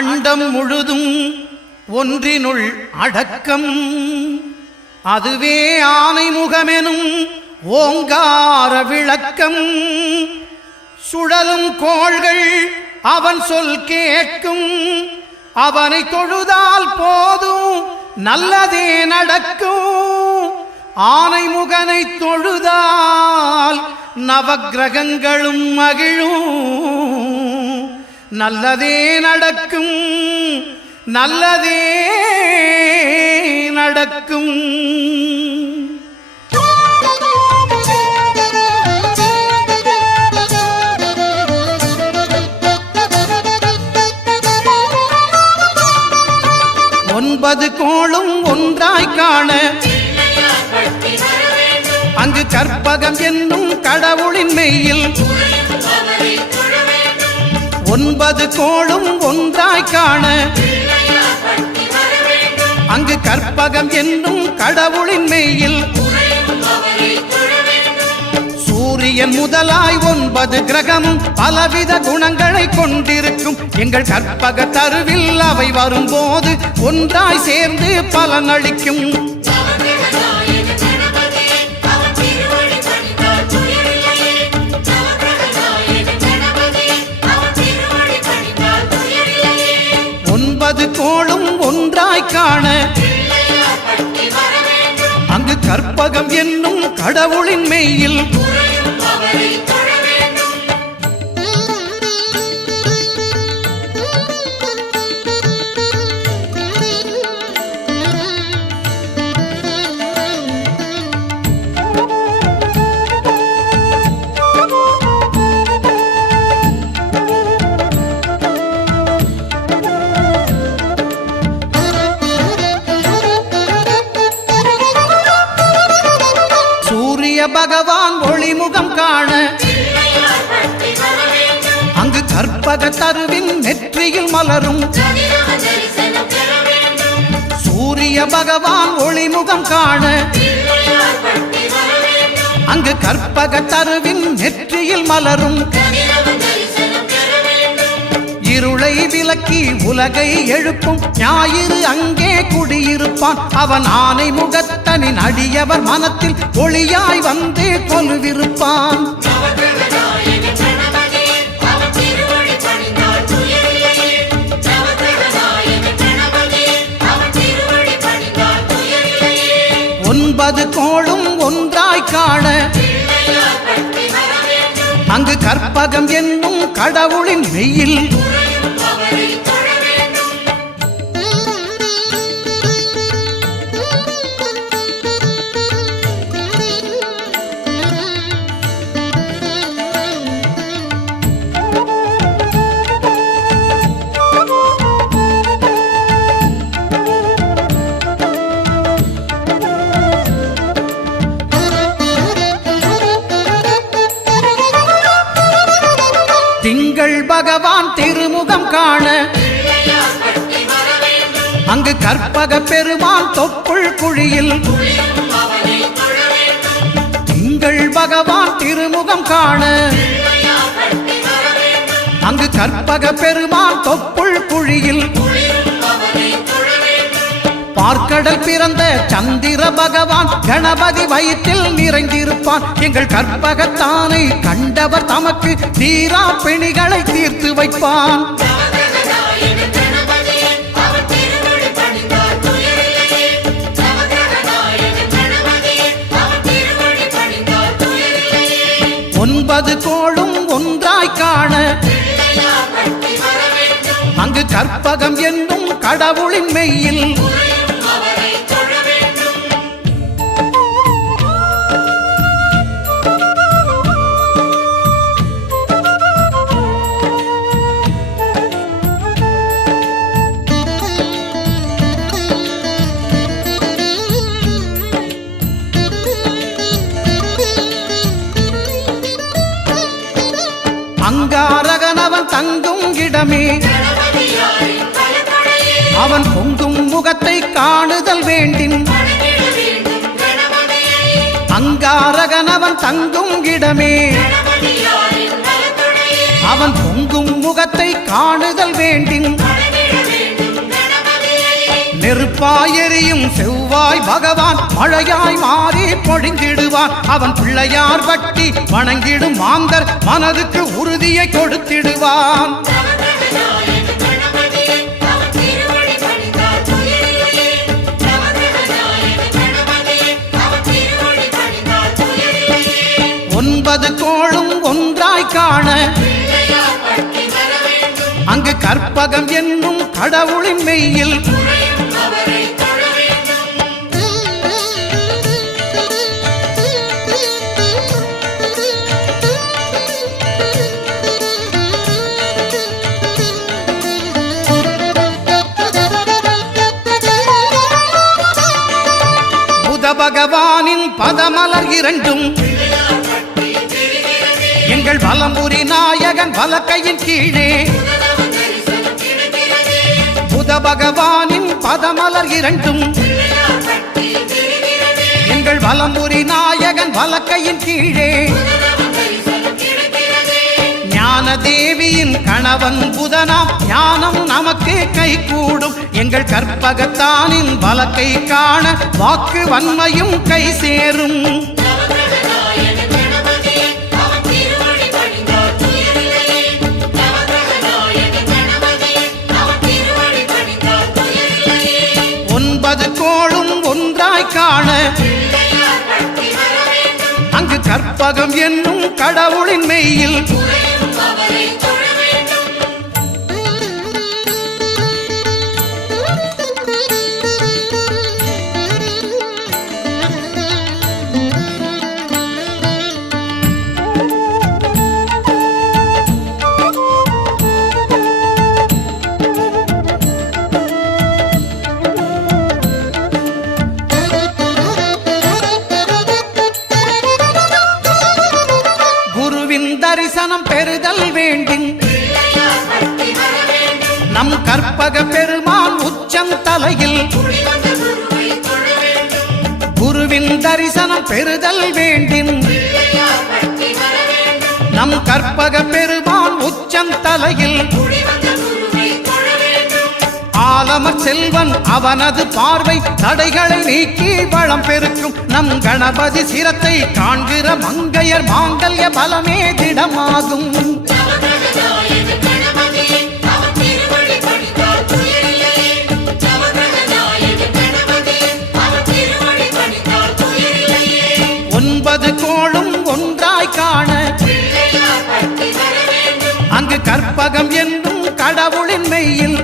அண்டம் முழுதும் ஒன்றினுள் அடக்கம். அதுவே ஆனை முகமெனும் ஓங்கார விளக்கம். சுழலும் கோள்கள் அவன் சொல் கேட்கும். அவனை தொழுதால் போதும் நல்லதே நடக்கும். ஆனை முகனை தொழுதால் நவக்கிரகங்களும் மகிழும். நல்லதே நடக்கும், நல்லதே நடக்கும். ஒன்பது கோளும் ஒன்றாய் காண அங்கு கற்பகம் என்னும் கடவுளின் மெய்யில். ஒன்பது கோளும் ஒன்றாய் காண அங்கு கற்பகம் என்னும் கடவுளின் மெய்யில். சூரியன் முதலாய் 9 கிரகமும் பலவித குணங்களை கொண்டிருக்கும். எங்கள் கற்பக தருவில் அவை வரும்போது ஒன்றாய் சேர்ந்து பலனளிக்கும். ஒன்பது கோளும் ஒன்றாய் காண அங்கு கற்பகம் என்னும் கடவுளின் மெய்யில். பகவான் ஒளிமுகம் காண அங்கு கற்பக தருவின் நெற்றியில் மலரும். சூரிய பகவான் ஒளிமுகம் காண அங்கு கற்பக தருவின் நெற்றியில் மலரும். இருளை விலக்கி உலகை எழுப்பும் ஞாயிறு அங்கே குடியிருப்பான். அவன் ஆனை முகத்தனின் அடியவர் மனத்தில் ஒளியாய் வந்து கொலுவிருப்பான். ஒன்பது கோளும் ஒன்றாய் காண அங்கு கற்பகம் என்னும் கடவுளின் மெய்யில். திங்கள் பகவான் திருமுகம் காண அங்கு கற்பக பெருமான் தொப்புள் குழியில். திங்கள் பகவான் திருமுகம் காண அங்கு கற்பக பெருமான் தொப்புள் குழியில். பார்க்கடல் பிறந்த சந்திர பகவான் கணபதி வயிற்றில் நிறைந்திருப்பான். எங்கள் கற்பகத்தானை கண்டவர் தமக்கு தீரா பிணிகளை தீர்த்து வைப்பான். ஒன்பது கோளும் ஒன்றாய் காண அங்கு கற்பகம் என்னும் கடவுளின் மெய்யில். அங்காரகனவன் தங்கும் இடமே அவன் பொங்கும் முகத்தை காணுதல் வேண்டின். அங்காரகனவன் தங்கும் இடமே அவன் பொங்கும் முகத்தை காணுதல் வேண்டின். நெருப்பாயெரியும் செவ்வாய் பகவான் மழையாய் மாறி பொழிந்திடுவான். அவன் பிள்ளையார் பட்டி வணங்கிடும் மாந்தர் மனதுக்கு உறுதியை கொடுத்திடுவான். ஒன்பது கோளும் ஒன்றாய் காண அங்கு கற்பகம் என்னும் கடவுளின் மெய்யில் புத பகவானின் பதமலர் இரண்டும் எங்கள் வலம்புரி நாயகன் வலக்கையின் கீழே. புத பகவானின் பதமலர் இரண்டும் எங்கள் வலம்புரி நாயகன் வலக்கையின் கீழே. ஞான தேவியின் கணவன் புதனாம் ஞானம் நமக்கு கை கூடும். எங்கள் கற்பகத்தானின் வலக்கை காண வாக்கு வன்மையும் கை சேரும். ஒன்பது கோளும் ஒன்றாய் காண அங்கு கற்பகம் என்னும் கடவுளின் மெய்யில் தரிசனம் பெறுதல் வேண்டும். நம் கற்பக பெருமான் உச்சம் தலையில் குருவின் தரிசனம் பெறுதல் வேண்டும். நம் கற்பக பெருமான் உச்சம் தலையில் ஆலமர் செல்வன் அவனது பார்வை தடைகளை நீக்கி வளம் பெருக்கும். நம் கணபதி சிரத்தை காண்கிற மங்கையர் மாங்கல்ய பலமே திடமாகும். ஒன்பது கோளும் ஒன்றாய் காண அங்கு கற்பகம் என்னும் கடவுளின் மெய்யில்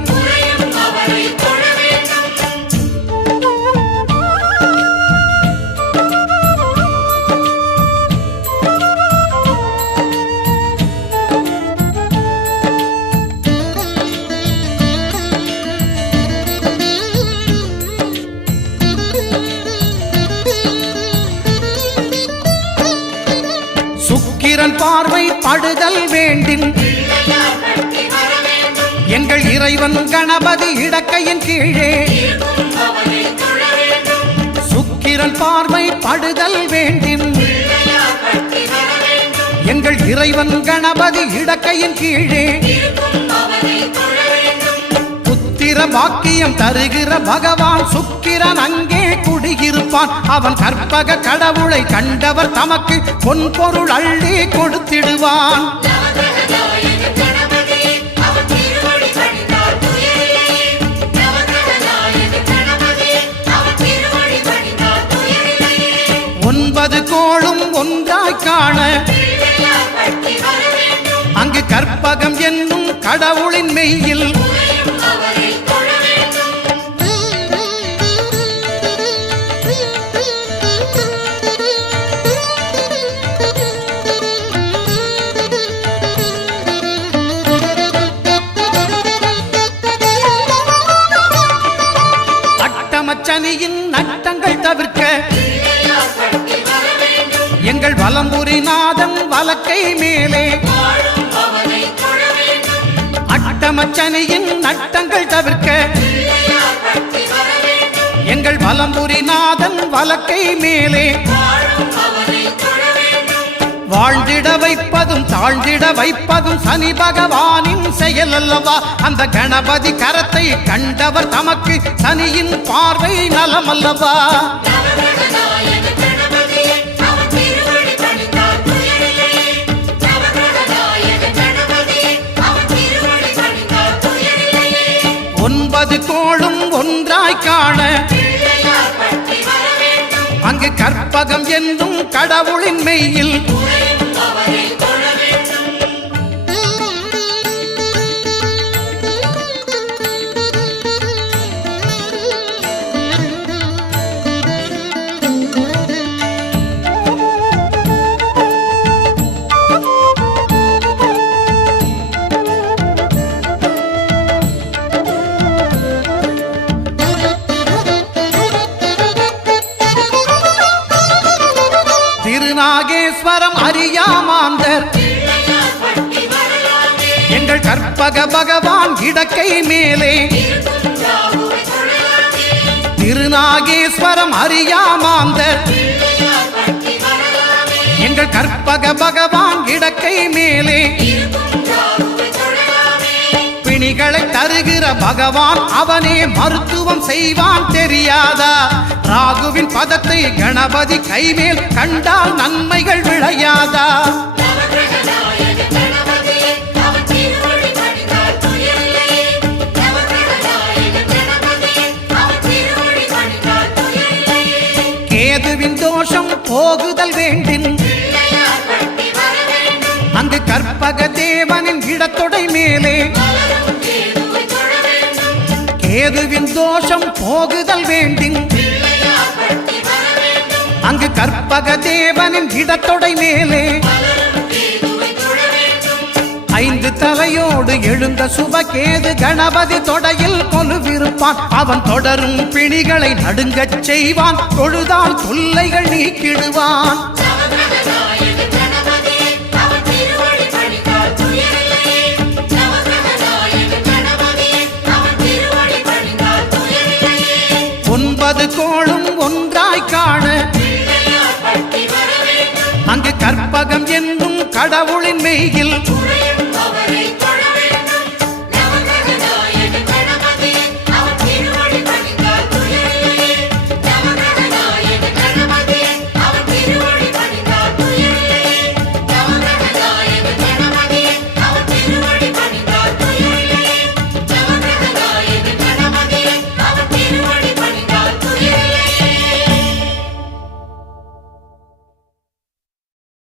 சுக்கிரன் பார்வை படுதல் வேண்டும். எங்கள் இறைவன் கணபதி இடக்கையின் கீழே சுக்கிரன் பார்வை படுதல் வேண்டும். எங்கள் இறைவன் கணபதி இடக்கையின் கீழே புத்திர பாக்கியம் தருகிற பகவான் சுக்கிரன் அங்கே குடியிருப்பான். அவன் கற்பக கடவுளை கண்டவர் தமக்கு பொன் பொருள் அள்ளி கொடுத்திடுவான். ஒன்பது கோளும் ஒன்றாய் காண அங்கு கற்பகம் என்னும் கடவுளின் மெய்யில் அட்டமச்சனியின் நட்டங்கள் தவிர்க்க எங்கள் வலம்புரி நாதம் வலக்கை மேலே அட்டமச்சனியின் நட்டங்கள் தவிர்க்க எங்கள் வலம்புரி நாதன் வலக்கை மேலே வாழ்ந்திட வைப்பதும் தாழ்ந்திட வைப்பதும் சனி பகவானின் செயல் அல்லவா? அந்த கணபதி கரத்தை கண்டவர் தமக்கு சனியின் பார்வை நலம் அல்லவா? ஒன்பது கோளும் ஒன்றாய் காண அங்கு கற்பகம் என்னும் கடவுளின் மெய்யில் திருநாகேஸ்வரம் அறியாமாந்தர் எங்கள் கற்பக பகவான் இடக்கை மேலே திருநாகேஸ்வரம் அறியாமாந்தர் எங்கள் கற்பக பகவான் இடக்கை மேலே பிணிகளை தருகிற பகவான் அவனே மருத்துவம் செய்வான் தெரியாதா? ராகுவின் பதத்தை கணபதி கைமேல் கண்டால் நன்மைகள் விளையாதா? கேதுவின் தோஷம் போகுதல் வேண்டின் அங்கு கற்பக தேவனின் இடத்தொடை மேலே கேதுவின் தோஷம் போகுதல் வேண்டின் அங்கு கற்பக தேவனின் இடத்தொடை மேலே ஐந்து தலையோடு எழுந்த சுபகேது கணபதி தொடையில் கொலுவிருப்பான். அவன் தொடரும் பிணிகளை நடுங்கச் செய்வான். தொழுதால் தொல்லைகள் நீக்கிடுவான். ஒன்பது கோளும் ஒன்றாய் காண அங்கு கற்பகம் என்னும் கடவுளின் மெய்யில்